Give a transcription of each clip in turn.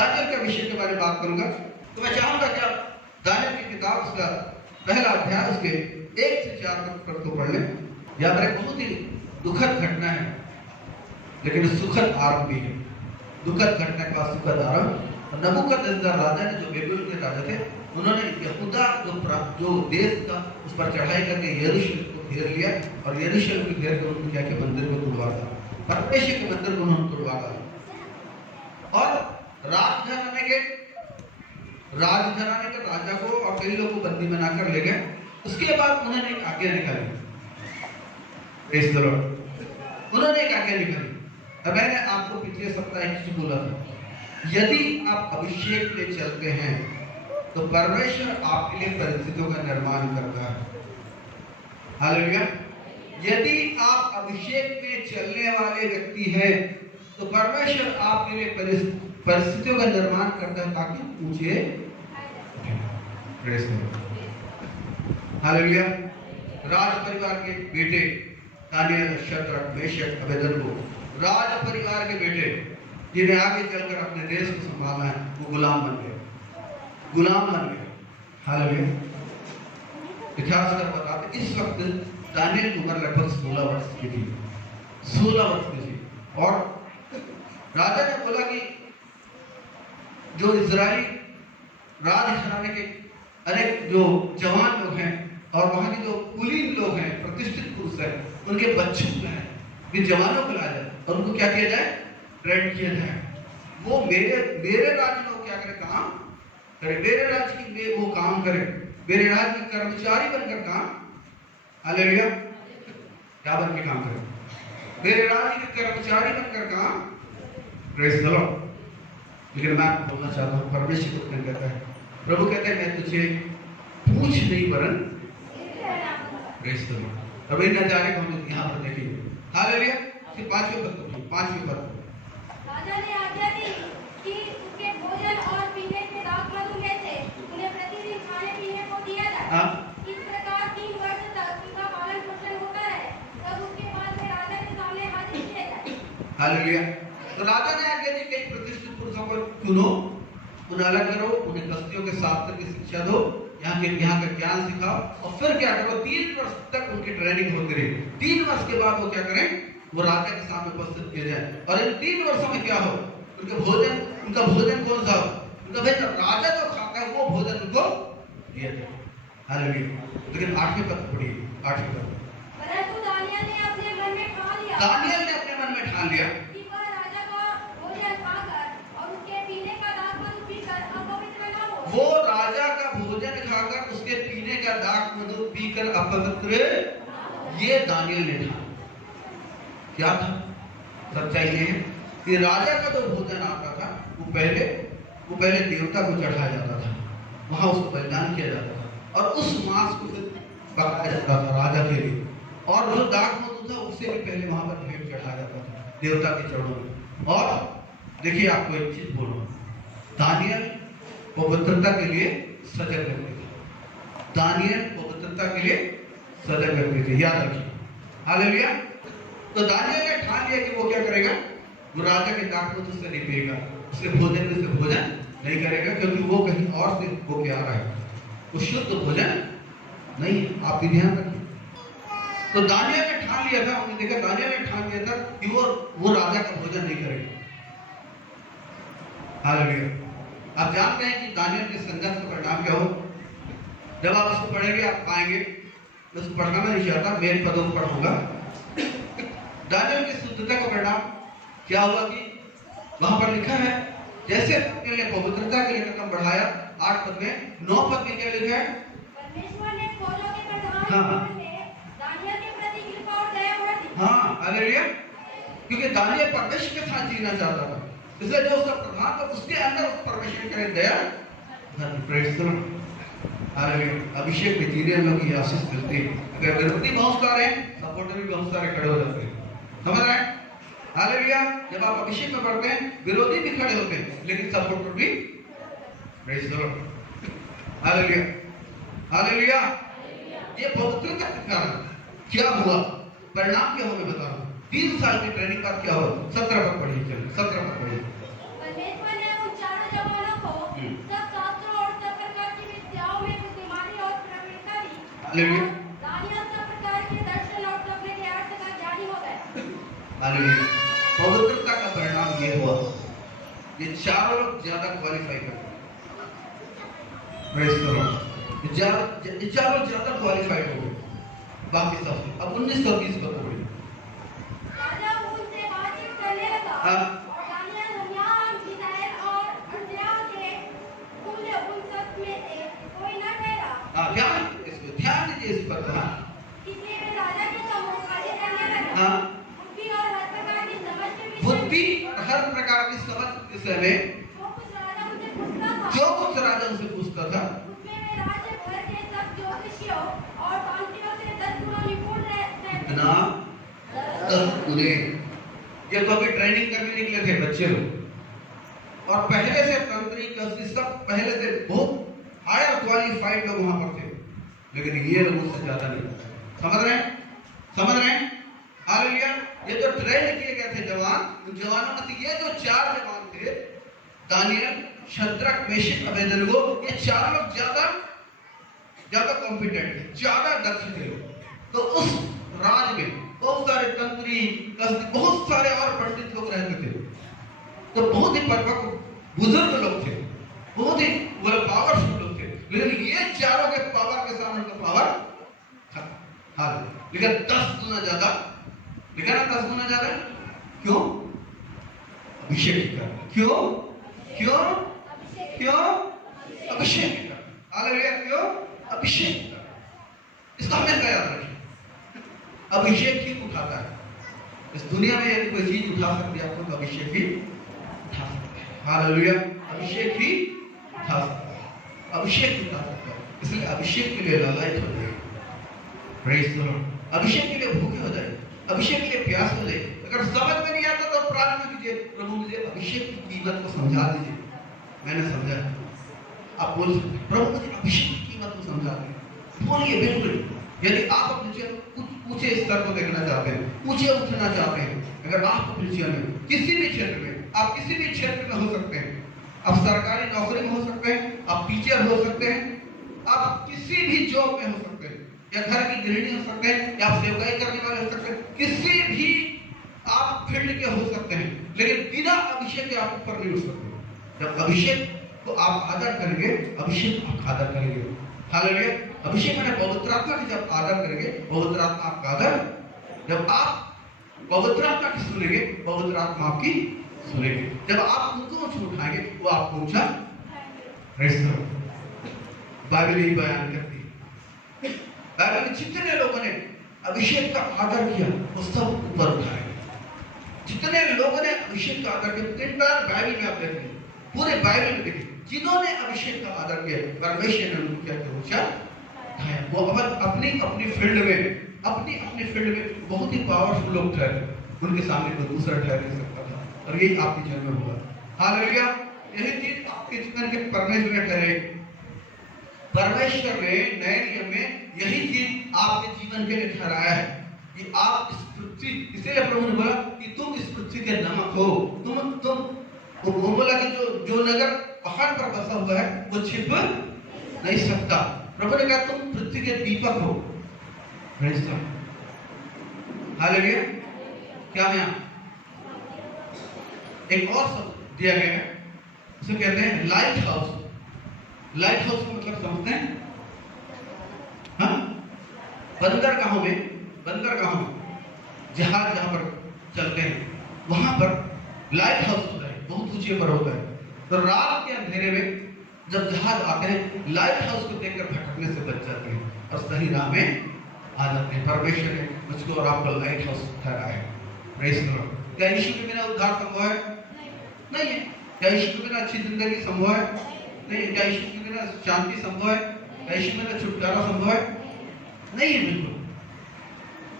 Daniel के विषय के बारे में बात करूंगा। तो मैं चाहूंगा कि आप दानियल की किताब उसका पहला अध्याय उसके 1 से 4 तक को पढ़ लें। यहाँ पर एक बहुत ही दुखद घटना है, लेकिन सुखद आरंभ भी है। दुखद घटना का सुखद आरंभ। नबूकदनेस्सर राजा ने, जो बेबीलोन के राजा थे, उन्होंने यहूदा जो देश था उस पर चढ़ाई करके यरूशलेम को घेर लिया और यरूशलेम को घेर कर उन्होंने क्या किया, मंदिर को तोड़वा डाला, परमेश्वर के मंदिर को उन्होंने तोड़वा डाला और राजघराने के राजा को और कई लोगों को बंदी बनाकर ले गए। उसके बाद उन्होंने एक आज्ञा निकाली। Praise the Lord. उन्होंने एक आज्ञा निकाली। अब मैंने आपको पिछले सप्ताह ही बोला था, यदि आप अभिषेक पे चलते हैं तो परमेश्वर आपके लिए परिस्थितियों का निर्माण करता है। हालेलुया। यदि आप अभिषेक पे चलने वाले व्यक्ति हैं तो परमेश्वर आपके लिए परिस्थितियों का निर्माण करता है ताकि ऊंचे। हालेलुया। राज परिवार के बेटे दानियल, शद्रक, मेशक, अबेदनगो, राज परिवार के बेटे जिन्हें आगे चलकर अपने देश को संभालना है, वो गुलाम बन गए। हालेलुया। इतिहासकार बताते इस वक्त दानियल की उम्र लगभग 16 वर्ष की थी। 16 वर्ष की थी और राजा ने बोला कि जो इजरायली राजघराने के अनेक जो जवान लोग हैं और वहां के जो कुलीन लोग हैं, प्रतिष्ठित पुरुष हैं, उनके बच्चों को है इन जवानों को लाया जाए और उनको क्या किया जाए, ट्रेन किया जाए। वो मेरे राज्य में क्या करे, काम करे, मेरे राज्य की में वो काम करे, मेरे राज्य में कर्मचारी बनकर काम। हालेलुया। क्या बन के काम करे, मेरे राज्य के कर्मचारी बनकर काम। Praise the Lord. लेकिन मैं आपको बोलना चाहता हूँ, परमेश्वर को कहता है, प्रभु कहते हैं मैं तुझे पूछ नहीं वरन। Praise the Lord. अभी नजारे को हम यहाँ पर देखेंगे। हालेलुया। फिर 5वें पद राजा ने आज्ञा दी कि उसके भोजन और पीने के दाख में से उन्हें प्रतिदिन खाने पीने को दिया जाए। इस प्रकार 3 वर्ष तक उनका पालन पोषण होता है, तब उसके बाद वे राजा के सामने हाजिर किए जाए। हालेलुया। तो राजा ने आज्ञा दी कि प्रतिष्ठित पुरुषों को चुनो, उन्हें अलग करो, उन्हें कस्तियों के शास्त्र की शिक्षा दो, यहाँ का ज्ञान सिखाओ और फिर क्या करो, 3 वर्ष तक उनकी ट्रेनिंग होती रही। 3 वर्ष के बाद वो क्या करें, वो राजा के सामने उपस्थित किए जाए। और इन 3 वर्षों में क्या हो, उनका भोजन कौन सा हो, उनका भाई राजा जो खाता है वो भोजन उनको दिया जाए। हालेलुया। लेकिन 8वें पद पढ़िए। 8वें पद। परंतु दानियल ने अपने मन में ठान लिया कि वह राजा का भोजन खाकर और उसके पीने का दाख मधु पीकर अपवित्र न हो। वो राजा का भोजन खाकर उसके पीने का दाख मधु पीकर अपवित्र, ये दानियल ने ठाना। क्या था सच्चाई? ये है कि राजा का जो भोजन आता था वो पहले देवता को चढ़ाया जाता था, वहां उसको बलिदान किया जाता था और उस मांस को पकाया जाता था राजा के लिए। और जो दाख मधु था उससे भी पहले वहां पर भेंट चढ़ाया जाता था देवता के चरणों में। और देखिए आपको एक चीज बोलूं, दानियल पवित्रता के लिए सजग रहते थे। दानियल पवित्रता के लिए सजग रहते थे, याद रखिए। हालेलुया। तो दानियल ने ठान लिया कि वो क्या करेगा, वो राजा के दाख मधु से नहीं पिएगा, उसके भोजन में से भोजन नहीं करेगा, क्योंकि वो कहीं और से होके आ रहा है, वो शुद्ध भोजन नहीं। आप भी ध्यान रखिए। तो दानियल ने ठान लिया था, हमने देखा दानियल ने ठान लिया था कि वो राजा का भोजन नहीं करेगा। हालेलुया। आप जानते हैं कि दानियल के संघर्ष का परिणाम क्या हो, जब आप उसको पढ़ेंगे आप पाएंगे। मैं उसको पढ़ना नहीं चाहता, मेरे पदों को पढ़ूंगा। दानियल की शुद्धता का परिणाम क्या हुआ कि वहां पर लिखा है, जैसे ने पवित्रता के लिए कदम बढ़ाया। 8 पद में, 9 पद में क्या लिखा है, परमेश्वर ने फौजों के प्रधान में दानियल के प्रति कृपा और दया बरती। हाँ, हालेलुया। क्योंकि दानियल परमेश्वर के साथ जीना चाहता था, इसलिए जो उसका प्रधान था उसके अंदर उस परमेश्वर की दया। Praise the lord. हालेलुया। अभिषेक में जीने लोग की आशीष मिलती है। अगर विरोधी बहुत सारे हैं, सपोर्टर भी बहुत सारे खड़े हो जाते हैं। समझ रहे हैं? हालेलुया। जब आप अभिषेक में बढ़ते हैं, विरोधी भी खड़े होते हैं, लेकिन सपोर्टर भी। Praise the lord. Hallelujah. Hallelujah. ये पवित्रता के कारण क्या हुआ, परिणाम क्या हुआ मैं बता रहा हूँ। 3 साल की ट्रेनिंग बाद क्या हुआ, 17 पद पढ़िए। चलिए 17 पद पढ़िए। परमेश्वर ने उन चारों सब शास्त्रों और सब प्रकार की विद्याओं में बुद्धिमानी और प्रवीणता दी। हालेलुया। दानियल सब प्रकार के दर्शन और सपने के अर्थ का ज्ञानी हो गया। हालेलुया। पवित्रता का परिणाम ये हुआ, ये चारों लोग ज्यादा क्वालिफाई करते हैं। Praise the Lord. ये चारों ज्यादा क्वालिफाइड हो गए बाकी सब। अब 1920 को पढ़िए। राजा उनसे बातचीत करने लगा। हाँ। और दानियल, हनन्याह, मिशाएल और अज़राइल के तुल्य उन सब में से कोई न ठहरा। हाँ, ध्यान दीजिए इस पर। हाँ, इसलिए वे राजा के सम्मुख हाजिर करने लगे। हाँ, बुद्धि और हर प्रकार की समझ के विषय बुद्धि और हर प्रकार की समझ के विषय में जो कुछ राजा उनसे पूछता था, जो कुछ राजा उनसे पूछता था, उसमें वे राज्य भर के सब ज्योतिषियों और तांत्रिकों से 10 गुना निपुण रहते। इतना 10 गुने। ये तो अभी ट्रेनिंग करने निकले थे बच्चे लोग, और पहले से तंत्री कसरी सब पहले से बहुत हायर क्वालिफाइड लोग वहां पर थे, लेकिन ये लोग उससे ज्यादा नहीं। समझ रहे हैं? समझ रहे हैं? हालेलुया। ये जो ट्रेन किए गए थे जवान, उन जवानों में से ये जो 4 जवान थे, दानियल, शद्रक, मेशक, अबेदनगो, ये 4 लोग ज्यादा कॉम्पिटेंट थे, ज्यादा दक्ष थे। तो उस राज में बहुत सारे तंत्री, कसरी, बहुत सारे और पंडित लोग रहते थे। तो बहुत ही परिपक्व बुजुर्ग लोग थे, बहुत ही पावरफुल लोग थे, लेकिन ये चारों के पावर के सामने उनका पावर खत्म। हाँ, लेकिन 10 गुना ज्यादा, लिखा ना 10 गुना ज्यादा। क्यों? अभिषेक का। क्यों? क्यों? क्यों? अभिषेक का। हालेलुया। क्यों? अभिषेक का। इसका हमेशा याद रखिए, अभिषेक ही उठाता है। इस दुनिया में यदि कोई चीज उठा सकती है आपको, तो अभिषेक ही उठा सकता है। हालेलुया। अभिषेक ही उठा सकता है, अभिषेक उठा सकता है। इसलिए अभिषेक के लिए लालायित हो जाए। Praise the Lord. अभिषेक के लिए भूखे हो जाए, अभिषेक के लिए प्यास हो जाए। अगर समझ में नहीं आता तो प्रार्थना कीजिए, प्रभु मुझे अभिषेक की कीमत को समझा दीजिए। मैंने समझा। आप बोल सकते हैं, प्रभु मुझे अभिषेक की कीमत को समझा दीजिए। बोलिए बिल्कुल। यदि आप अपने जीवन कुछ ऊंचे स्तर को देखना चाहते हैं, ऊंचे उठना चाहते हैं, अगर आप अपने जीवन में किसी भी क्षेत्र में, आप किसी भी क्षेत्र में हो सकते हैं, आप सरकारी नौकरी में हो सकते हैं, आप टीचर हो सकते हैं, आप किसी भी जॉब में हो सकते हैं, या घर की गृहिणी हो सकते हैं, या आप सेवकाई करने वाले हो सकते हैं, किसी भी आप फील्ड के हो सकते हैं, लेकिन बिना अभिषेक के आप ऊपर नहीं उठ सकते। जब अभिषेक को आप आदर करेंगे, अभिषेक आपका आदर करेंगे। हालेलुया। अभिषेक मैंने पवित्र आत्मा की जब आदर करेंगे, पवित्र आत्मा आपका आदर, जब आप पवित्र आत्मा की सुनेंगे, पवित्र आत्मा आपकी सुनेंगे। जब आप उनको ऊंचा उठाएंगे, वो आपको ऊंचा। बाइबल यही बयान करती है। बाइबल में जितने लोगों ने अभिषेक का आदर किया, वो सब ऊपर उठाए। जितने लोगों ने अभिषेक का आदर किया, इंटायर बाइबल में आप देखेंगे, पूरे बाइबल में देखिए, जिन्होंने अभिषेक का आदर किया, परमेश्वर ने उनको क्या किया? ऊंचा उठाया। वो अपनी अपनी फील्ड में बहुत ही पावरफुल लोग ठहरे, उनके सामने कोई दूसरा ठहर नहीं सकता था, और यही आपके जीवन में हुआ। हालेलुया। यही चीज आपके जीवन के परमेश्वर ने ठहरे। परमेश्वर ने नए नियम में यही चीज आपके जीवन के लिए ठहराया है कि आप इस पृथ्वी, इसीलिए प्रभु ने बोला कि तुम इस पृथ्वी के नमक हो। तुम वो बोला कि जो नगर पहाड़ पर बसा हुआ है वो छिप नहीं सकता। प्रभु ने कहा तुम पृथ्वी के दीपक हो। हालेलुया। क्या है? एक और शब्द दिया गया है, उसे कहते हैं लाइट हाउस। लाइट हाउस का मतलब समझते हैं? हाँ, बंदरगाहों में जहाज जहां पर चलते हैं, वहां पर लाइट हाउस होता है, बहुत ऊंचे पर होता है। तो रात के अंधेरे में जब जहाज आते हैं, लाइट हाउस को देखकर भटकने से बच जाते हैं और सही राह में आ जाते हैं। परमेश्वर ने मुझको और आपको लाइट हाउस ठहराया है। Praise the Lord. क्या यीशु के बिना उद्धार संभव है? नहीं है। क्या यीशु के बिना अच्छी जिंदगी संभव है? नहीं। क्या यीशु के बिना शांति संभव है? क्या यीशु के बिना छुटकारा संभव है? नहीं है, बिल्कुल।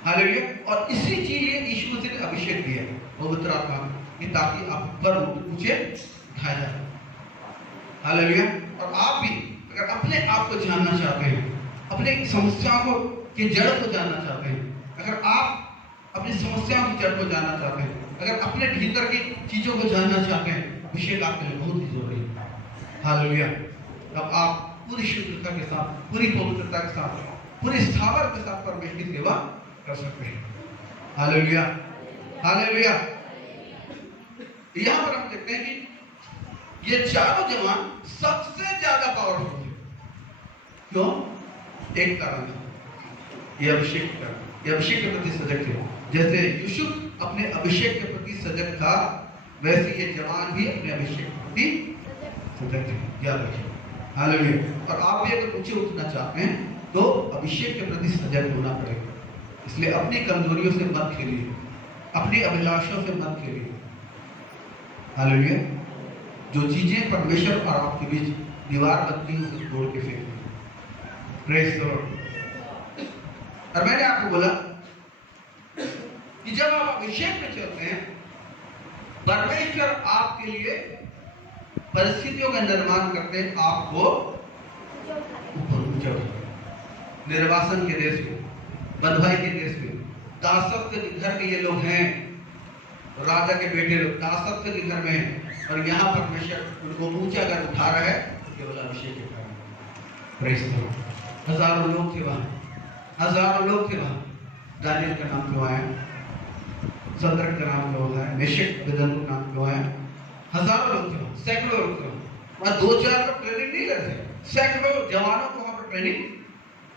हालेलुया। और इसी चीज लिए यीशु मसीह ने अभिषेक दिया पवित्र आत्मा कि ताकि आप पर ऊंचे उठाया जाए। हालेलुया। और आप भी अगर अपने आप को जानना चाहते हैं, अपने समस्याओं को की जड़ को जानना चाहते हैं, अगर आप अपनी समस्याओं की जड़ को जानना चाहते हैं, अगर अपने भीतर की चीजों को जानना चाहते हैं, अभिषेक आपके लिए बहुत ही जरूरी है। हालेलुया। अब आप पूरी शुद्धता के साथ, पूरी पवित्रता के साथ, पूरी स्थावर के साथ परमेश्वर की सेवा कर सकते हैं। Hallelujah, hallelujah. यहां पर हम देखते हैं कि ये चारों जवान सबसे ज्यादा पावरफुल थे। क्यों? एक कारण था, ये अभिषेक का, ये अभिषेक के प्रति सजग थे। जैसे यूसुफ अपने अभिषेक के प्रति सजग था, वैसे ये जवान भी अपने अभिषेक के प्रति सजग थे। याद रखिए। हालेलुया। और आप भी अगर ऊंचे उठना चाहते हैं तो अभिषेक के प्रति सजग होना पड़ेगा। इसलिए अपनी कमजोरियों से मत खेलिए, अपनी अभिलाषाओं से मत खेलिए। हालेलुया। जो चीजें परमेश्वर और आपके बीच दीवार बनती हैं उसे तोड़ के फेंकिए। Praise the Lord. और मैंने आपको बोला कि जब आप अभिषेक में चलते हैं, परमेश्वर आपके लिए परिस्थितियों का निर्माण करते हैं, आपको ऊपर ऊंचा उठाते। निर्वासन के देश में, बंधुआई के देश में, दासत्व के घर के ये लोग हैं, राजा के बेटे लोग दासत्व के घर में हैं, और यहाँ परमेश्वर उनको ऊंचा कर उठा रहा है केवल अभिषेक के कारण। Praise the Lord. हजारों लोग थे वहां, हजारों लोग थे वहां। दानियल का नाम क्यों आया? सदरक का नाम क्यों आया? मेशक अबेदनगो का नाम क्यों आया? हजारों लोग थे, सैकड़ों लोग थे वहां। 2-4 लोग ट्रेनिंग नहीं लेते, सैकड़ों जवानों को वहां पर ट्रेनिंग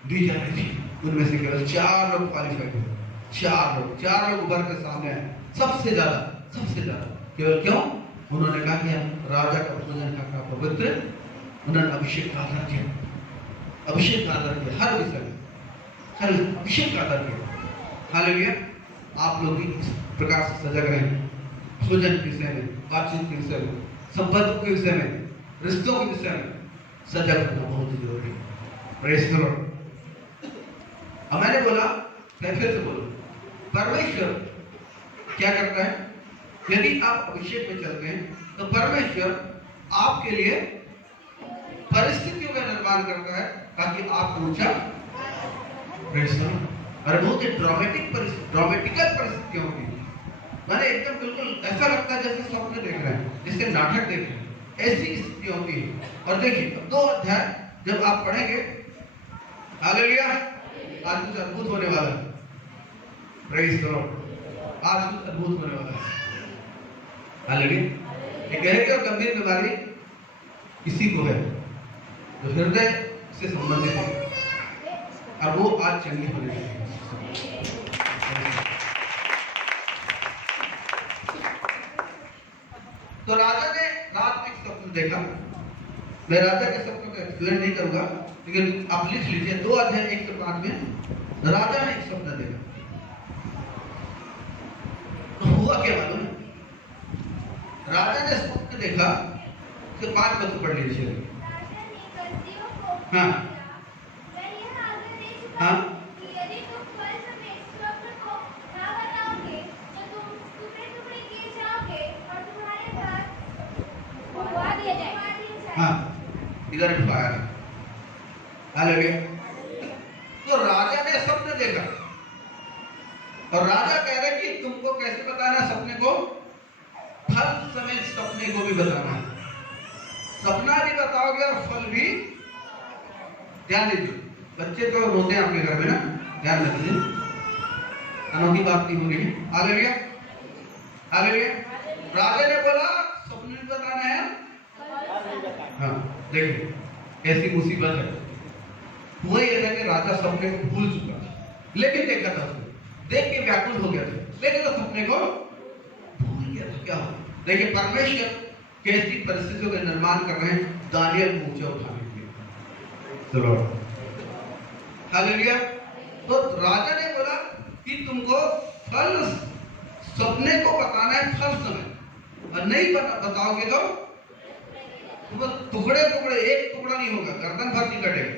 दी जा रही थी। उनमें से केवल 4 लोग क्वालिफाइड हुए। 4 लोग उभर के सामने आए, सबसे ज्यादा। केवल क्यों? उन्होंने कहा कि हम राजा का भोजन खाकर पवित्र, उन्होंने अभिषेक का आदर किया, अभिषेक का आदर किया, हर विषय में, हर अभिषेक का आदर किया। हालेलुया। आप लोग भी इस प्रकार से सजग रहें। भोजन के विषय में, बातचीत के विषय में, संबंध के विषय में, रिश्तों के विषय में सजग होना बहुत जरूरी है। Praise the Lord. अब मैंने बोला, मैं फिर से बोलूं, परमेश्वर क्या करता है? यदि आप अभिषेक में चलते हैं तो परमेश्वर आपके लिए परिस्थितियों का निर्माण करता है ताकि आप ऊंचा। Praise the Lord. और बहुत ही ड्रामेटिकल परिस्थितियों की, मैंने एकदम बिल्कुल ऐसा लगता है जैसे स्वप्न देख रहे हैं, जैसे नाटक देख रहे हैं, ऐसी स्थितियां होती है। और देखिए 2 अध्याय जब आप पढ़ेंगे, हालेलुया, आज कुछ अद्भुत होने वाला है। Praise the Lord. आज कुछ अद्भुत होने वाला है। हालेलुया। एक गहरी और गंभीर बीमारी किसी को है जो हृदय से संबंधित है, और वो आज चंगी होने वाली है। तो राजा ने रात में एक स्वप्न देखा। मैं राजा के स्वप्न को एक्सप्लेन नहीं करूंगा, लेकिन आप लिख लीजिए 2 अध्याय 1 से 5 में राजा ने एक स्वप्न देखा। तो हुआ क्या मालूम है? राजा ने स्वप्न देखा कि 5 पद पढ़ लीजिए। हाँ हाँ। हाँ, इधर उठाया। हालेलुया। तो राजा ने सपने देखा, और राजा कह रहे कि तुमको कैसे बताना सपने को? फल समेत सपने को भी बताना है। सपना भी बताओगे और फल भी। ध्यान दीजिए, बच्चे तो रोते हैं आपके घर में ना, ध्यान रखिए, अनोखी बात नहीं होगी। Hallelujah, hallelujah. राजा ने बोला सपने भी बताना है। हाँ, देखिए ऐसी मुसीबत है। हुआ ये था कि राजा सपने को भूल चुका था, लेकिन देखा था उसने, देख के व्याकुल हो गया था, लेकिन तो सपने को भूल गया था। क्या हो? देखिए परमेश्वर कैसी परिस्थितियों का निर्माण कर रहे हैं दानियल को ऊंचा उठाने के लिए। चलो, हालेलुया। तो राजा ने बोला कि तुमको फल सपने को बताना है फल समय, और नहीं बताओगे तो टुकड़े टुकड़े, एक टुकड़ा नहीं होगा, गर्दन भर नहीं कटेगा,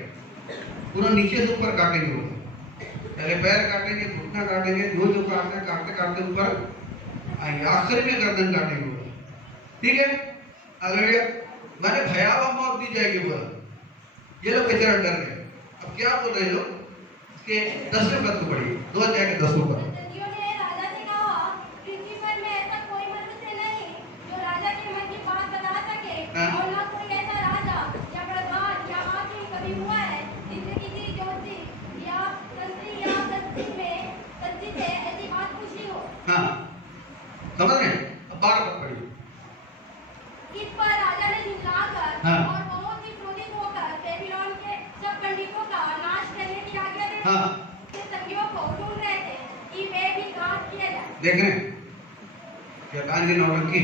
पूरा नीचे से ऊपर काटेंगे वो। पहले पैर काटेंगे, घुटना काटेंगे, जो काटते काटते काटते ऊपर आएंगे, आखिर में गर्दन काटेंगे वो। ठीक है, हालेलुया। मैंने भयावह मौत दी जाएगी बोला। ये लोग बेचारे डर गए। अब क्या बोल रहे लोग? इसके 10वें पद को पढ़िए, 2 अध्याय के 10वें पद। और ना कोई ऐसा देख रहे हैं शैतान की नौटंकी।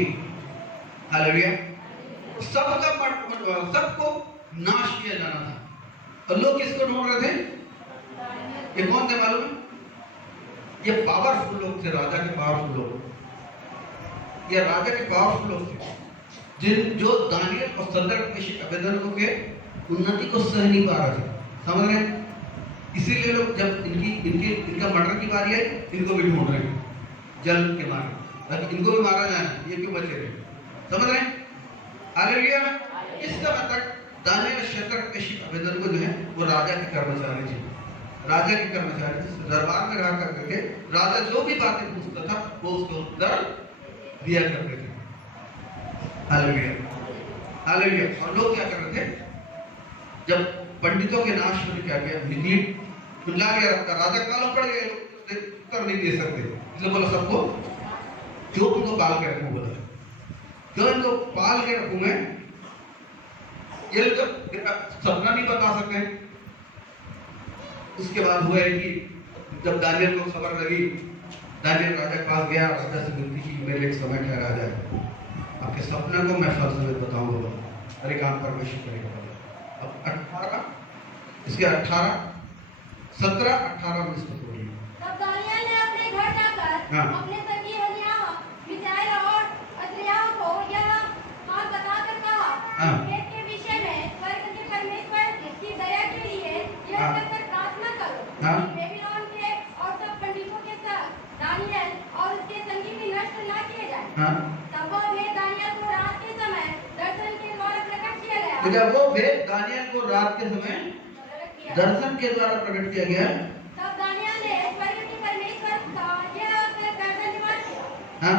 हालेलुया। सबको नाश किया जाना था और लोग किसको ढूंढ रहे थे? ये कौन थे मालूम है? ये पावरफुल लोग थे, राजा के पावरफुल लोग। ये राजा के पावरफुल लोग थे जो दानियल और सदरक मेशक अबेदनगो के उन्नति को सह नहीं पा रहे थे। समझ रहे हैं? इसीलिए लोग जब इनका मर्डर की बारी है, इनको भी ढूंढ रहे हैं जल के मारे, ताकि इनको भी मारा जाए। ये क्यों बचे रहे? समझ रहे हैं? हालेलुया। इस समय तक दानियल, शद्रक, मेशक, अबेदनगो जो है वो राजा के कर्मचारी थे। राजा के कर्मचारी दरबार में रहा करके राजा जो भी बातें पूछता था वो उसको उत्तर दिया करते थे। Hallelujah, hallelujah. और लोग क्या कर रहे थे? जब पंडितों के नाश होने क्या गया, निकली खुला गया रखता, राजा काला पड़ गए, उत्तर नहीं दे सकते, इसलिए बोला सबको क्यों तुमको पाल के रखूं, बोला क्यों इनको पाल के रखूंगा? ये लोग सपना नहीं बता सकते। उसके बाद हुआ है कि जब दानियल को खबर लगी, दानियल राजा के पास गया, राजा से विनती की मेरे एक समय ठहरा जाए, आपके सपने को मैं फल समेत बताऊंगा, अरे काम परमेश्वर करेगा। अब 18 इसके 18 17 18 में इसको पढ़िए। तब दानियल ने अपने घर जाकर अपने संगी हनन्याह, मिशाएल और अज़रियाह को यह हाल बताकर कहा, भेद के विषय में स्वर्ग के परमेश्वर की दया के लिए यह कहकर प्रार्थना करो कि बेबीलोन के और सब पंडितों के साथ दानियल और उसके संगी भी नष्ट न किए जाएं। तब वो भेद दानियल को रात के समय दर्शन के द्वारा प्रकट किया गया। तो जब वो भेद दानियल को रात के समय दर्शन के द्वारा प्रकट किया गया, तब दानियल ने स्वर्ग के परमेश्वर का यह कहकर धन्यवाद किया।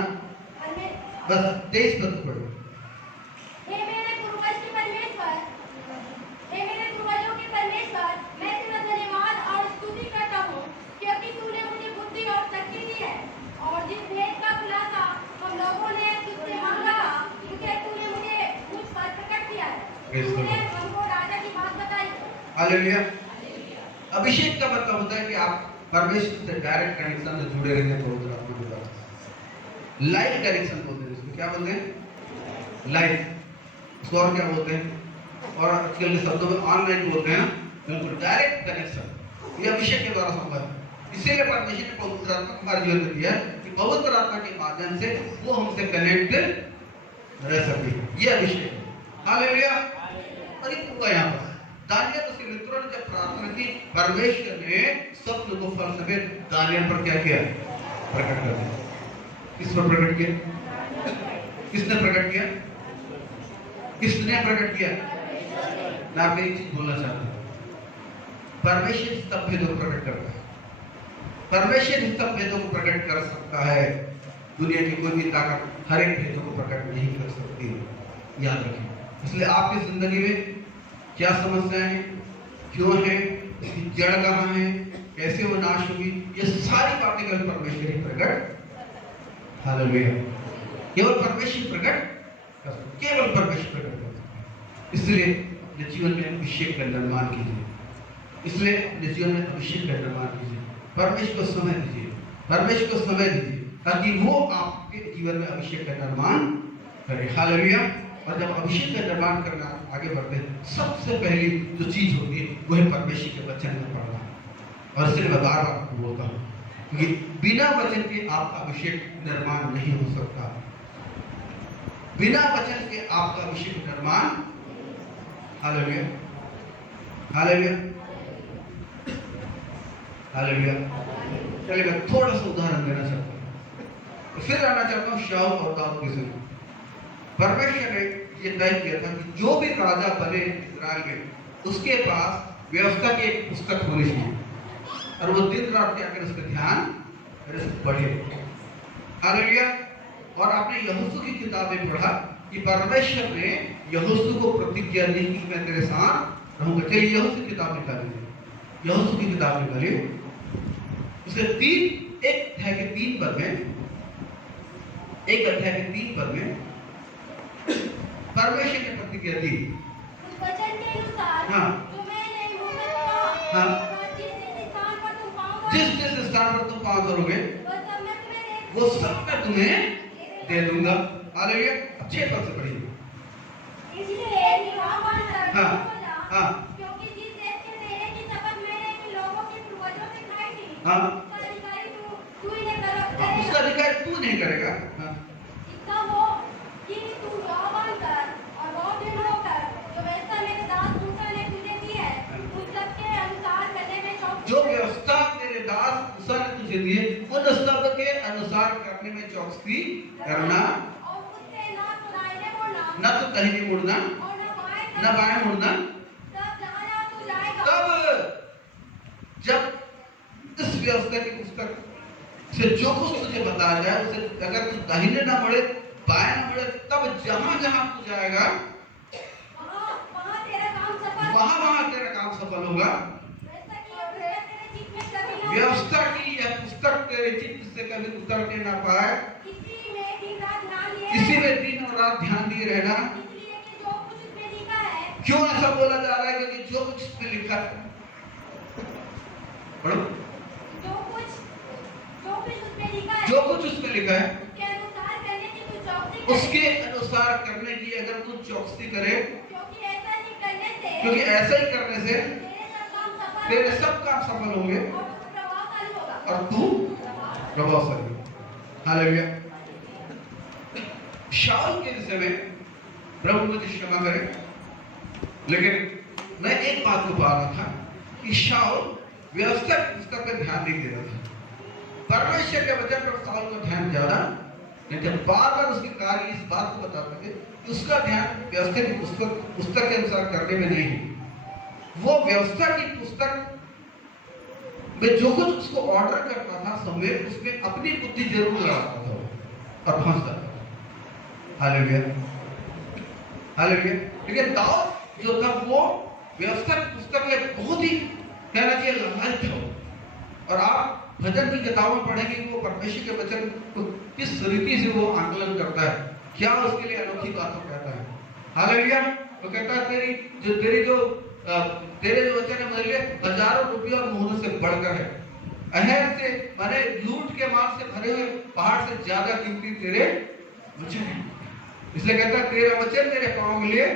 बस 23 पद पढ़ो। हे मेरे पूर्वज के परमेश्वर, हे मेरे पूर्वजों के परमेश्वर, मैं तेरा धन्यवाद और स्तुति करता हूँ क्योंकि तूने मुझे बुद्धि और शक्ति दी है, और जिस भेद का खुलासा हम लोगों ने तुझसे मांगा उसे तूने मुझ पर प्रकट किया है। तूने हमको राजा की बात बताई। हालेलुया। अभिषेक का मतलब होता है कि आप परमेश्वर से डायरेक्ट कनेक्शन में जुड़े रहते हैं। पवित्र आत्मा के द्वारा लाइव कनेक्शन बोलते हैं, इसको क्या बोलते हैं? लाइव। इसको और क्या बोलते हैं? और आजकल के शब्दों में ऑनलाइन बोलते हैं। बिल्कुल डायरेक्ट कनेक्शन, ये अभिषेक के द्वारा संभव है। इसीलिए परमेश्वर ने पवित्र आत्मा हमारे जीवन में दिया कि पवित्र आत्मा के माध्यम से वो हमसे कनेक्ट रह सके। ये अभिषेक है। हालेलुया। और ये पूरा यहाँ पर दानियल उसके मित्रों ने जब प्रार्थना की, परमेश्वर ने स्वप्न को फल समेत दानियल पर क्या किया? प्रकट कर दिया। किस पर प्रकट किया? किसने प्रकट किया? किसने प्रकट किया? मैं आपको एक चीज बोलना चाहता हूँ, परमेश्वर सब भेदों को प्रकट करता है। परमेश्वर सब भेदों को प्रकट कर सकता है। दुनिया की कोई भी ताकत हर एक भेदों को प्रकट नहीं कर सकती, याद रखिए। इसलिए आपकी जिंदगी में क्या समस्याएं हैं, क्यों है, इसकी जड़ कहाँ है, कैसे वो नाश होगी, ये सारी बातें केवल परमेश्वर ही प्रकट। हालेलुया। केवल परमेश्वर प्रकट, केवल परमेश्वर प्रकट कर सकता है। इसलिए अपने जीवन में अभिषेक का निर्माण कीजिए। इसलिए अपने जीवन में अभिषेक का निर्माण कीजिए। परमेश्वर को समय दीजिए, परमेश्वर को समय दीजिए, ताकि वो आपके जीवन में अभिषेक का निर्माण करे। हालेलुया। और जब अभिषेक का निर्माण करना आगे बढ़ते हैं, सबसे पहली जो चीज होती है वो है परमेश्वर के वचन में पढ़ना। और इसलिए मैं बार बार आपको बोलता हूँ कि बिना वचन के आपका अभिषेक निर्माण नहीं हो सकता। बिना वचन के आपका अभिषेक निर्माण। Hallelujah, hallelujah, hallelujah. चलिए मैं थोड़ा सा उदाहरण देना चाहता हूँ, फिर आना चाहता हूँ शाऊल और दाऊद के समय। परमेश्वर ने ये तय किया था कि जो भी राजा बने इस्राएल में, उसके पास व्यवस्था की एक पुस्तक होनी चाहिए, और वो दिन रात क्या करे, उस पर ध्यान पढ़े। हालेलुया। और आपने यहोशू की किताब में पढ़ा कि परमेश्वर ने यहोशू को प्रतिज्ञा दी कि मैं तेरे साथ रहूंगा। चलिए यहोशू की किताब निकालिए, यहोशू की किताब निकालिए। उसके एक अध्याय के 3 पद में, एक अध्याय के 3 पद में परमेश्वर ने प्रतिज्ञा दी, उस वचन के अनुसार जो मैंने मुझ में कहा, जिस जिस स्थान पर तुम पाँव जिस जिस स्थान पर तुम पाँव धरोगे, वह सब मैं तुम्हें वो सब मैं तुम्हें दे दूंगा। हालेलुया। अच्छे पद से पढ़िए। इसलिए निभावन कर हाँ, बोला, हाँ। क्योंकि जिस देश के देने की शपथ मैंने इन लोगों के पूर्वजों से खाई थी, हाँ। उसका अधिकारी तू ही नहीं उसका करेगा। अधिकार तू नहीं करेगा। हाँ। इसका वो कि तू निभावन कर और बहुत दिन होकर जो व्यवस्था मेरे दास मूसा ने तुझे दी है, उन सब के अनुसार करने में चौकसी जो व्यवस्था तेरे दास मूसा ने तुझे दी है, उन सब के अनुसार करने में चौकसी करना, और उससे ना तो दाहिने मुड़ना न तो दाहिने मुड़ना, और न बाएं मुड़ना। तब जहाँ तू जाएगा, तब जब इस व्यवस्था की पुस्तक से जो कुछ तुझे बताया जाए, उसे अगर तू दाहिने ना मुड़े, बाएं ना मुड़े, तब जहां जहां तू जाएगा, वहाँ तेरा काम सफल वहां वहां तेरा काम सफल होगा। व्यवस्था की यह पुस्तक तेरे चित्त से कभी उतरने ना पाए। इसी में दिन रात ध्यान दिए इसी में दिन और रात ध्यान दिए रहना। इसलिए कि जो कुछ उसमें लिखा है, क्यों ऐसा बोला जा रहा है? क्योंकि जो कुछ इसमें लिखा है, पढ़ो। जो कुछ उसमें लिखा है, जो कुछ उसमें लिखा है, उसके अनुसार करने की तू चौकसी करे। उसके अनुसार करने की अगर तू चौकसी करे, क्योंकि ऐसा ही करने से क्योंकि ऐसा ही करने से तेरे सब काम तेरे सब सफल काम सफल होंगे और तू प्रभावशाली होगा। और तू प्रभावशाली। हालेलुया। शाऊल के विषय में प्रभु मुझे क्षमा करे, लेकिन मैं एक बात को पा रहा था कि शाऊल व्यवस्था की पुस्तक पर ध्यान नहीं दे रहा था। परमेश्वर के वचन पर शाऊल का ध्यान ज्यादा, लेकिन बार बार उसके कार्य इस बात को बताते थे कि उसका ध्यान व्यवस्था की पुस्तक के अनुसार करने में नहीं है। वो व्यवस्था की पुस्तक में जो कुछ उसको ऑर्डर करता था शमूएल, उसमें अपनी बुद्धि जरूर लगाता था और फंसता था। हालेलुया। हालेलुया। लेकिन दाऊद जो था वो व्यवस्था की पुस्तक में बहुत ही कहना चाहिए लायक था। और आप भजन की किताबों में पढ़ेंगे कि वो परमेश्वर के वचन को किस रीति से वो आकलन करता है, क्या उसके लिए अनोखी बातों कहता है। हालेलुया। वो कहता है तेरे जो वचन है मेरे लिए हजारों रुपये और मोहरों से बढ़कर है। अहर से माने लूट के माल से भरे हुए पहाड़ से ज्यादा कीमती तेरे वचन है। इसलिए कहता है तेरा वचन मेरे पाँव के लिए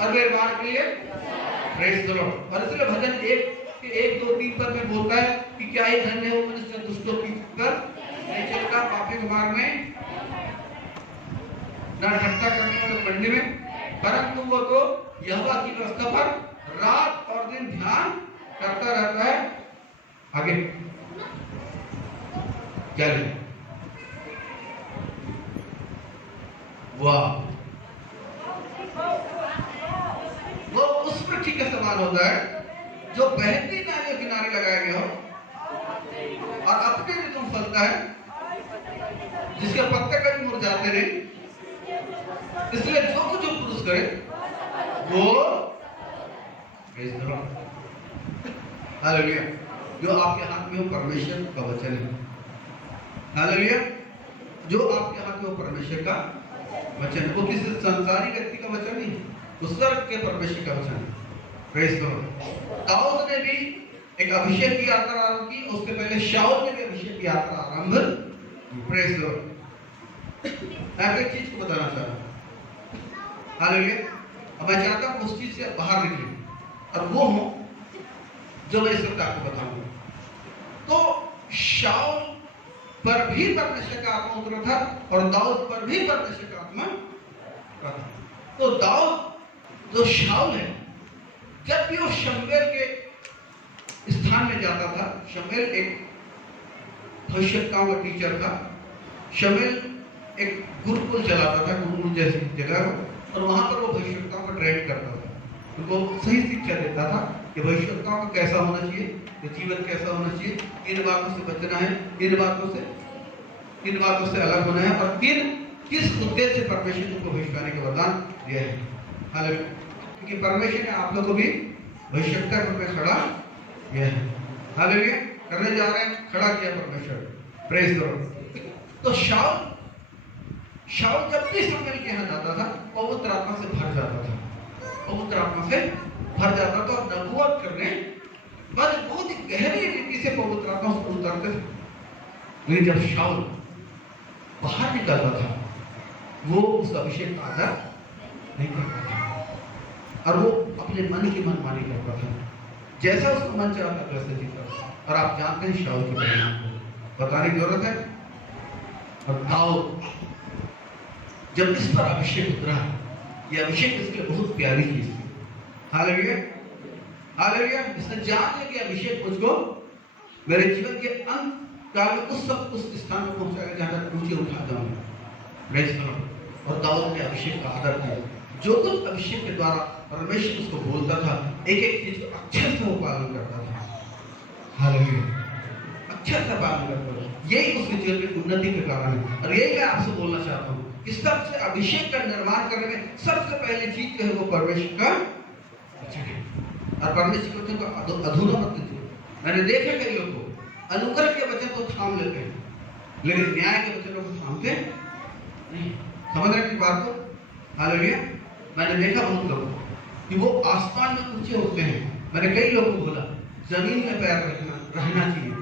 और मेरे मार्ग के लिए प्रेज द लॉर्ड। और इसलिए भजन 1, 2, 3 पद में बोलता है कि क्या ही धन्य है वो मनुष्य दुष्टों की कर नहीं चलता, पापी के मार्ग में न ठट्ठा करने वाले मंडी में, परंतु वो तो यहोवा की व्यवस्था पर रात और दिन ध्यान करता रहता है। आगे क्या लिखा? वाह, वो उस वृक्ष के समान होता है जो बहती नालियों किनारे लगाया गया हो और अपने ऋतु फलता है, जिसके पत्ते कभी मुरझाते नहीं। इसलिए जो कुछ पुरुष करे वो हालेलुया। जो आपके हाथ में हो परमेश्वर का वचन है। हालेलुया। जो आपके हाथ में हो परमेश्वर का वचन, वो किसी संसारी व्यक्ति का वचन नहीं, उस स्वर्ग के परमेश्वर का वचन है। Praise the Lord. दाऊद ने भी एक अभिषेक की यात्रा आरंभ की, उसके पहले शाऊल ने भी अभिषेक की यात्रा आरंभ की। Praise the Lord. मैं एक चीज को बताना चाह रहा हूं। हालेलुया। अब मैं चाहता हूं उस चीज से बाहर निकले, और वो हो जो मैं इस वक्त आपको बताऊंगा। तो शाऊल पर भी परमेश्वर का आत्मा उतरा था और दाऊद पर भी परमेश्वर का आत्मा उतरा था। तो दाऊद जो शाऊल है, जब भी वो शमूएल के स्थान में जाता था, शमूएल एक भविष्यवक्ताओं का टीचर था। शमूएल एक गुरुकुल चलाता था, गुरुकुल जैसी जगह, और वहां पर वो भविष्यवक्ताओं का ट्रेन करता था, उनको सही शिक्षा देता था कि भविष्यवक्ताओं का कैसा होना चाहिए, कि जीवन कैसा होना चाहिए, इन बातों से बचना है, इन बातों से अलग होना है, और किस उद्देश्य से परमेश्वर ने भविष्यवाणी का वरदान दिया है। हालेलुया। क्योंकि परमेश्वर ने आप लोगों को भी भविष्यवक्ता के रूप में खड़ा किया है। हालेलुया। करने जा रहे हैं, खड़ा किया परमेश्वर। Praise the Lord. तो शाऊल जब भी शमूएल के यहाँ जाता था, पवित्र आत्मा से भर जाता था, पवित्र आत्मा से भर जाता था, और नबूवत करने बस बहुत ही गहरी रीति से पवित्र आत्मा उसको उतरते थे। लेकिन जब शाऊल बाहर निकलता था वो उस अभिषेक का आदर नहीं करता था और वो अपने मन की मनमानी करता था, जैसा उसका मन चाहता वैसे जीता। और आप जानते हैं शाऊल के परिणाम को बताने की जरूरत है। और दाऊद जब इस पर अभिषेक उतरा, ये अभिषेक इसके लिए बहुत प्यारी चीज थी। Hallelujah, hallelujah. इसने जान लिया कि अभिषेक मुझको मेरे जीवन के अंत काल में उस स्थान पर पहुंचाएगा जहां तक ऊंचे उठा जाऊंगा। Praise the Lord. और दाऊद ने अभिषेक का आदर किया। जो कुछ अभिषेक के द्वारा परमेश्वर उसको बोलता था, एक एक चीज को अच्छे से वो पालन करता था। हालेलुया, अच्छे से पालन करता था। यही उसके जीवन में उन्नति के कारण है। और यही मैं आपसे बोलना चाहता हूँ कि सबसे अभिषेक का निर्माण करने में सबसे पहली चीज जो है वो परमेश्वर का वचन है। और परमेश्वर के वचन को अधूरा मत कीजिए। मैंने देखा कई लोगों को अनुग्रह के वचन को थाम लेते हैं, लेकिन न्याय के वचनों को थामते नहीं। समझ रहे हैं बात को? हालेलुया। मैंने देखा बहुत लोगों कि वो आसमान में ऊंचे होते हैं। मैंने कई लोगों को बोला जमीन में पैर रहना चाहिए,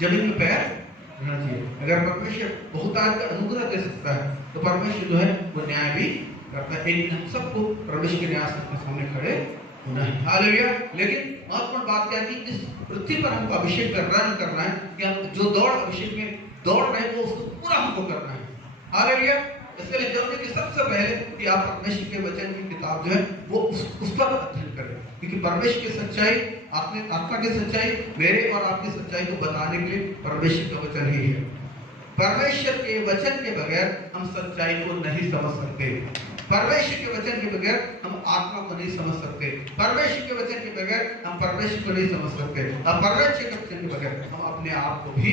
जमीन में पैर रहना चाहिए। अगर परमेश्वर बहुत आज का अनुग्रह दे सकता है तो परमेश्वर जो है वो न्याय भी करता है। लेकिन हम सबको परमेश्वर के न्याय के सामने खड़े होना है। हालेलुया। लेकिन महत्वपूर्ण बात क्या है कि इस पृथ्वी पर हमको अभिषेक का रन करना है कि हम जो दौड़ अभिषेक में दौड़ रहे हैं वो उसको पूरा हमको करना है। हालेलुया। इसके लिए जरूरी कि सबसे पहले कि आप परमेश्वर के वचन की किताब जो है वो उस पर अध्ययन करें, क्योंकि परमेश्वर की सच्चाई, आत्मा की सच्चाई, मेरे और आपकी सच्चाई को बताने के लिए परमेश्वर का वचन ही है। परमेश्वर के वचन के बगैर हम सच्चाई को नहीं समझ सकते। परमेश्वर के वचन के बगैर हम आत्मा को नहीं समझ सकते। परमेश्वर के वचन के बगैर हम परमेश्वर को नहीं समझ सकते। और परमेश्वर के वचन के बगैर हम अपने आप को भी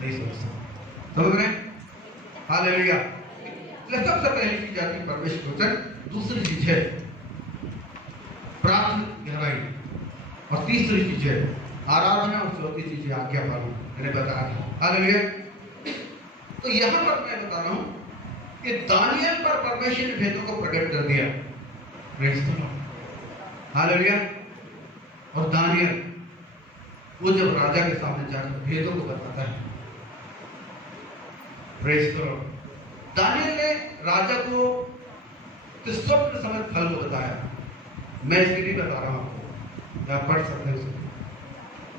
नहीं समझ सकते। समझ रहे हैं? हालेलुया। सबसे पहली चीज आती है परमेश्वर का वचन, दूसरी चीज है प्रार्थना गहराई, और तीसरी चीज है आराधना, और चौथी चीज है आज्ञा पालन। मैंने बताया। हालेलुया। तो यहां पर मैं बता रहा हूं कि दानियल पर परमेश्वर ने भेदों को प्रकट कर दिया। Praise the lord. हालेलुया। और दानियल वो जब राजा के सामने जाकर भेदों को बताता है, प्रेज़ द लॉर्ड। दानियल ने राजा को स्वप्न समय फल को बताया। मैं इसके लिए बता रहा हूं आपको, आप पढ़ सकते हैं,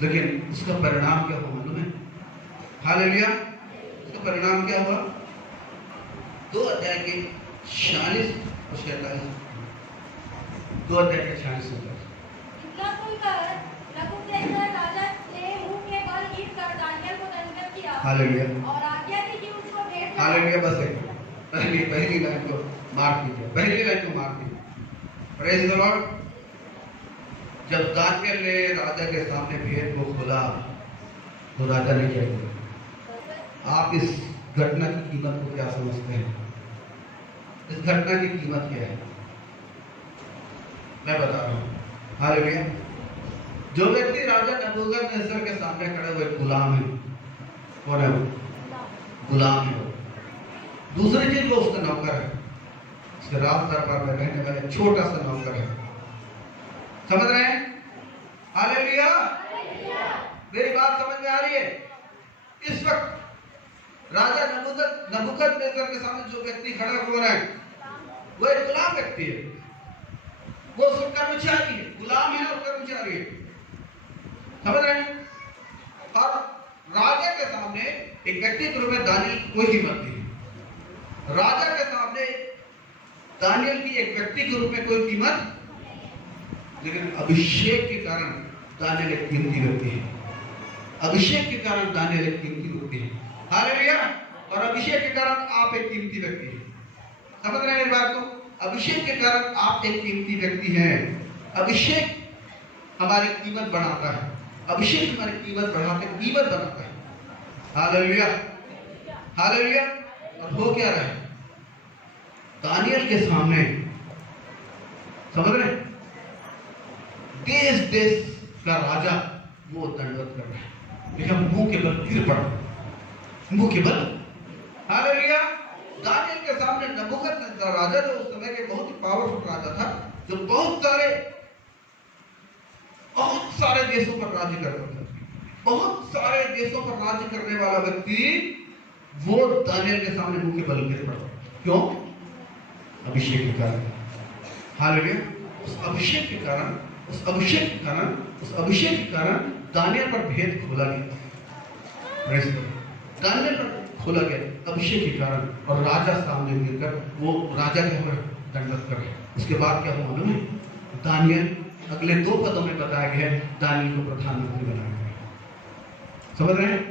लेकिन उसका परिणाम क्या हुआ मालूम है? हालेलुया। उसका परिणाम क्या हुआ? 2 अध्याय के 46 और 46, 2 अध्याय के 46 इतना सुनकर नबूकदनेस्सर राजा ने मुंह के बल गिरकर दानियल को दंडवत किया। हालेलुया। और आज्ञा दी कि उसको भेंट। हालेलुया। बस एक पहली लाइन को मार दीजिए, पहली लाइन को मार दीजिए। Praise the Lord. जब दानियल ने राजा के सामने भेद को खोला तो राजा ने क्या किया? आप इस घटना की कीमत को क्या समझते हैं? इस घटना की कीमत क्या है? मैं बता रहा हूं। हालेलुया। जो व्यक्ति राजा नबूकदनेस्सर के सामने खड़े हुए गुलाम है, कौन है वो? गुलाम है। दूसरी चीज वो उसका नौकर है, उसके राज दरबार में रहने वाले छोटा सा नौकर है। समझ रहे हैं? हालेलुया। मेरी बात समझ में आ रही है? इस वक्त राजा नबूकदनेस्सर के सामने जो व्यक्ति खड़ा हो रहा है वो एक गुलाम व्यक्ति है। वो उसका कर्मचारी है, गुलाम है और कर्मचारी है। समझ रहे हैं? और राजा के सामने एक व्यक्ति के रूप में दानियल की कोई कीमत नहीं है। राजा के सामने दानियल की एक व्यक्ति के रूप में कोई कीमत, लेकिन अभिषेक के कारण दानियल एक कीमती व्यक्ति है। अभिषेक के कारण दानियल एक कीमती व्यक्ति है। हालेलुया। और अभिषेक के कारण आप एक कीमती व्यक्ति हैं। समझ रहे हैं मेरी बात को? अभिषेक के कारण आप एक कीमती व्यक्ति हैं। अभिषेक हमारी कीमत बढ़ाता है। अभिषेक हमारी कीमत बढ़ाते कीमत बनाता है। हालेलुया। हालेलुया। और हो क्या रहा है? दानियल के सामने, समझ रहे हैं, देश देश का राजा वो दंडवत कर रहा है, लेकिन मुंह के बल गिर पड़ा, मुंह के बल। हालेलुया। दानियल के सामने नबूकदनेस्सर राजा, जो उस समय के बहुत ही पावरफुल राजा था, जो बहुत सारे देशों पर राज्य करता था, बहुत सारे देशों पर राज्य करने वाला व्यक्ति वो दानियल के सामने मुंह के बल गिर पड़ा। क्यों? अभिषेक के कारण। हालेलुया। उस अभिषेक के कारण, उस अभिषेक के कारण, उस अभिषेक के कारण दानियल पर भेद खोला गया। दानियल पर खोला गया अभिषेक के कारण, और राजा सामने गिरकर वो राजा के ऊपर दंडवत कर। उसके बाद क्या हुआ मालूम है? दानियल अगले 2 पदों में बताया गया है, दानियल को प्रधानमंत्री बनाया गया। समझ रहे हैं?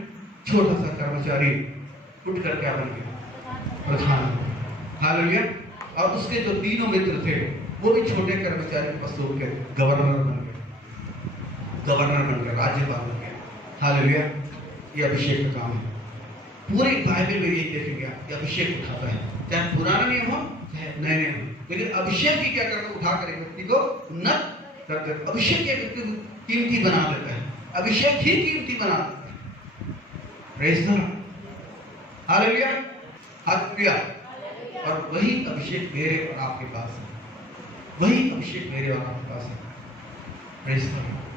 छोटा सा कर्मचारी उठ कर क्या बन गया? प्रधानमंत्री। हालेलुया। और उसके जो 3 मित्र थे वो भी छोटे कर्मचारी के पास होकर गवर्नर बन गए, गवर्नर बन गए, राज्यपाल बन गए। हालेलुया। ये अभिषेक का काम है। पूरी बाइबल में यही देखेंगे कि अभिषेक उठाता है, चाहे पुराना नियम हो चाहे नए नियम हो, लेकिन अभिषेक ही क्या करता है? उठा कर एक व्यक्ति को उन्नत करते हैं। अभिषेक एक व्यक्ति को कीमती बना देता है, अभिषेक ही कीमती बना देता है। Praise the lord. Hallelujah. Hallelujah. और वही अभिषेक मेरे और आपके पास है, वही अभिषेक मेरे और आपके पास है। Praise the Lord.